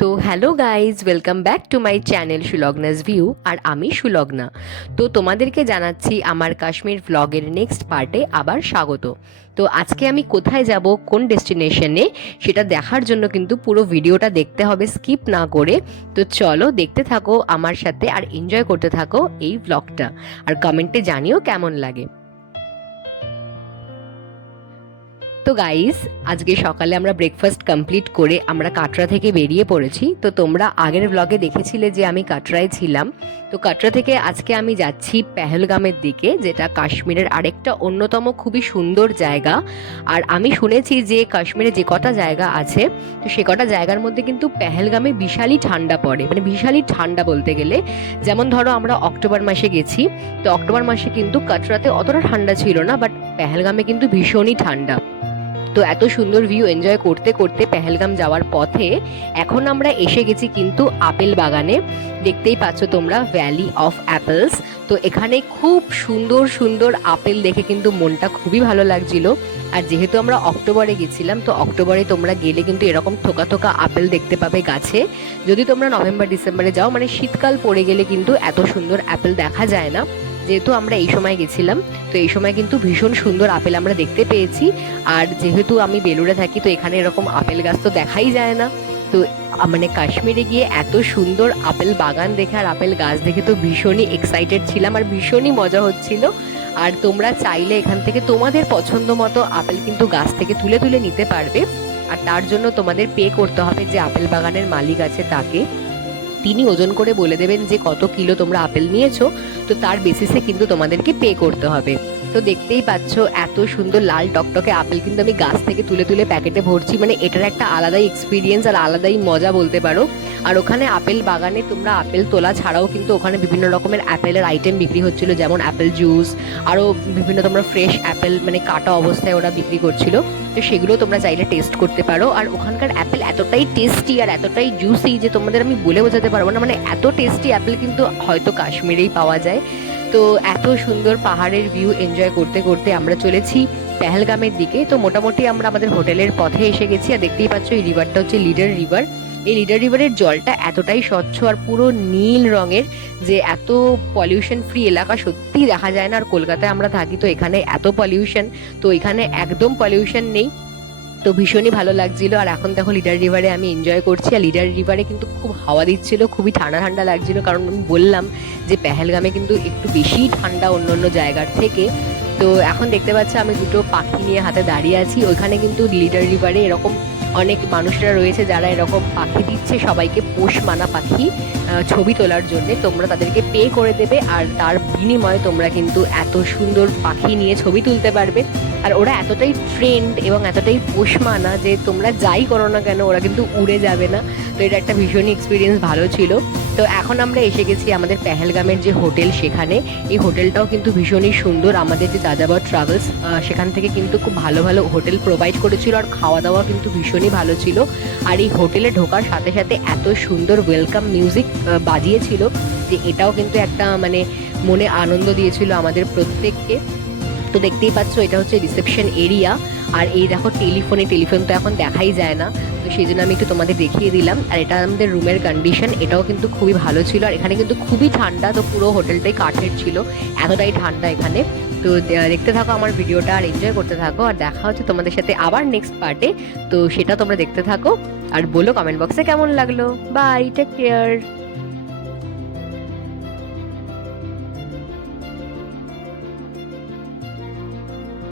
তো hello guys, welcome back to my channel Sulagna's view. আর আমি সুলগ্না। তো তোমাদেরকে জানাচ্ছি আমার কাশ্মীর ভ্লগের নেক্সট পার্টে আবার স্বাগত। তো আজকে আমি কোথায় যাব, কোন ডেস্টিনেশনে, সেটা দেখার জন্য কিন্তু পুরো ভিডিওটা দেখতে হবে স্কিপ না করে। তো চলো দেখতে থাকো আমার সাথে আর এনজয় করতে থাকো এই ভ্লগটা, আর কমেন্টে জানিও কেমন লাগে। তো গাইস, আজকে সকালে আমরা ব্রেকফাস্ট কমপ্লিট করে আমরা কাটরা থেকে বেরিয়ে পড়েছি। তো তোমরা আগের ব্লগে দেখেছিলে যে আমি কাটরায় ছিলাম। তো কাটরা থেকে আজকে আমি যাচ্ছি পেহেলগামের দিকে, যেটা কাশ্মীরের আরেকটা অন্যতম খুবই সুন্দর জায়গা। আর আমি শুনেছি যে কাশ্মীরে যে কটা জায়গা আছে, তো সে কটা জায়গার মধ্যে কিন্তু পেহেলগামে বিশালই ঠান্ডা পড়ে, মানে বিশালই ঠান্ডা বলতে গেলে। যেমন ধরো আমরা অক্টোবর মাসে গেছি, তো অক্টোবর মাসে কিন্তু কাটরাতে অতটা ঠান্ডা ছিল না, বাট পেহেলগামে কিন্তু ভীষণই ঠান্ডা। তো এত সুন্দর ভিউ এনজয় করতে করতে পেহেলগাম যাওয়ার পথে এখন আমরা এসে গেছি কিন্তু আপেল বাগানে। দেখতেই পাচ্ছ তোমরা, ভ্যালি অফ অ্যাপেলস। তো এখানে খুব সুন্দর সুন্দর আপেল দেখে কিন্তু মনটা খুবই ভালো লাগছিল। আর যেহেতু আমরা অক্টোবরে গেছিলাম, তো অক্টোবরে তোমরা গেলে কিন্তু এরকম থোকা থোকা আপেল দেখতে পাবে গাছে। যদি তোমরা নভেম্বর ডিসেম্বরে যাও, মানে শীতকাল পড়ে গেলে কিন্তু এত সুন্দর আপেল দেখা যায় না। যেহেতু আমরা এই সময় গেছিলাম, তো এই সময় কিন্তু ভীষণ সুন্দর আপেল আমরা দেখতে পেয়েছি। আর যেহেতু আমি বেলুড়ে থাকি, তো এখানে এরকম আপেল গাছ তো দেখাই যায় না। তো মানে কাশ্মীরে গিয়ে এত সুন্দর আপেল বাগান দেখে আর আপেল গাছ দেখে তো ভীষণই এক্সাইটেড ছিলাম আর ভীষণই মজা হচ্ছিল। আর তোমরা চাইলে এখান থেকে তোমাদের পছন্দ মতো আপেল কিন্তু গাছ থেকে তুলে তুলে নিতে পারবে। আর তার জন্য তোমাদের পে করতে হবে যে আপেল বাগানের মালিক আছে তাকে। তিনি ওজন করে বলে দেবেন যে কত কিলো তোমরা আপেল নিয়েছো, তো তার বেসিসে কিন্তু তোমাদেরকে পে করতে হবে। তো দেখতেই পাচ্ছ এত সুন্দর লাল টকটকে আপেল কিন্তু আমি গাছ থেকে তুলে তুলে প্যাকেটে ভরছি, মানে এটার একটা আলাদাই এক্সপিরিয়েন্স আর আলাদাই মজা বলতে পারো। আর ওখানে আপেল বাগানে তোমরা আপেল তোলা ছাড়াও কিন্তু ওখানে বিভিন্ন রকমের আপেলের আইটেম বিক্রি হচ্ছিল, যেমন আপেল জুস, আরও বিভিন্ন তোমরা ফ্রেশ আপেল মানে কাটা অবস্থায় ওরা বিক্রি করছিল। তো সেগুলো তোমরা চাইলে টেস্ট করতে পারো। আর ওখানকার অ্যাপেল এতটাই টেস্টি আর এতটাই জুসি যে তোমাদের আমি বলে বোঝাতে পারবো না, মানে এত টেস্টি অ্যাপেল কিন্তু হয়তো কাশ্মীরেই পাওয়া যায়। তো এত সুন্দর পাহাড়ের ভিউ এনজয় করতে করতে আমরা চলেছি পেহেলগামের দিকে। তো মোটামুটি আমরা আমাদের হোটেলের পথে এসে গেছি। আর দেখতেই পাচ্ছ এই রিভারটা হচ্ছে লিডার রিভার। এই লিডার রিভারের জলটা এতটাই স্বচ্ছ আর পুরো নীল রঙের যে এত পলিউশন ফ্রি এলাকা সত্যিই দেখা যায় না। আর কলকাতায় আমরা থাকি, তো এখানে এত পলিউশন, তো এখানে একদম পলিউশন নেই। তো ভীষণই ভালো লাগছিল। আর এখন দেখো লিডার রিভারে আমি এনজয় করছি। আর লিডার রিভারে কিন্তু খুব হাওয়া দিচ্ছিল, খুবই ঠান্ডা ঠান্ডা লাগছিল, কারণ আমি বললাম যে পেহেলগামে কিন্তু একটু বেশি ঠান্ডা অন্য অন্য জায়গার থেকে। তো এখন দেখতে পাচ্ছ আমি দুটো পাখি নিয়ে হাতে দাঁড়িয়ে আছি। ওইখানে কিন্তু লিডার রিভারে এরকম অনেক মানুষরা রয়েছে যারা এরকম পাখি দিচ্ছে সবাইকে, পোষ মানা পাখি ছবি তোলার জন্য। তোমরা তাদেরকে পে করে দেবে আর তার বিনিময়ে তোমরা কিন্তু এত সুন্দর পাখি নিয়ে ছবি তুলতে পারবে। আর ওরা এতটাই ট্রেন্ড এবং এতটাই পোষ মানা যে তোমরা যাই করো না কেন ওরা কিন্তু উড়ে যাবে না। তো এটা একটা ভীষণই এক্সপিরিয়েন্স ভালো ছিল। তো এখন আমরা এসে গেছি আমাদের পেহেলগামের যে হোটেল সেখানে। এই হোটেলটাও কিন্তু ভীষণই সুন্দর। আমাদের যে যাযাবর ট্রাভেলস সেখান থেকে কিন্তু খুব ভালো ভালো হোটেল প্রোভাইড করেছিল, আর খাওয়া দাওয়া কিন্তু ভীষণই ভালো ছিল। আর এই হোটেলে ঢোকার সাথে সাথে এত সুন্দর ওয়েলকাম মিউজিক বাজিয়েছিল যে এটাও কিন্তু একটা মানে মনে আনন্দ দিয়েছিল আমাদের প্রত্যেককে। তো দেখতেই পাচ্ছ এটা হচ্ছে রিসেপশন এরিয়া। আর এই দেখো টেলিফোন তো এখন দেখাই যায় না, তো সেই জন্য আমি একটু তোমাদের দেখিয়ে দিলাম। আর এটা আমাদের রুমের কন্ডিশন, এটাও কিন্তু খুবই ভালো ছিল। আর এখানে কিন্তু খুবই ঠান্ডা, তো পুরো হোটেলটাই কাঠের ছিল, এতটাই ঠান্ডা এখানে। তো দেখতে থাকো আমার ভিডিওটা আর এনজয় করতে থাকো। আর দেখা হচ্ছে তোমাদের সাথে আবার নেক্সট পার্টে। তো সেটা তোমরা দেখতে থাকো আর বলো কমেন্ট বক্সে কেমন লাগলো। Bye, take care.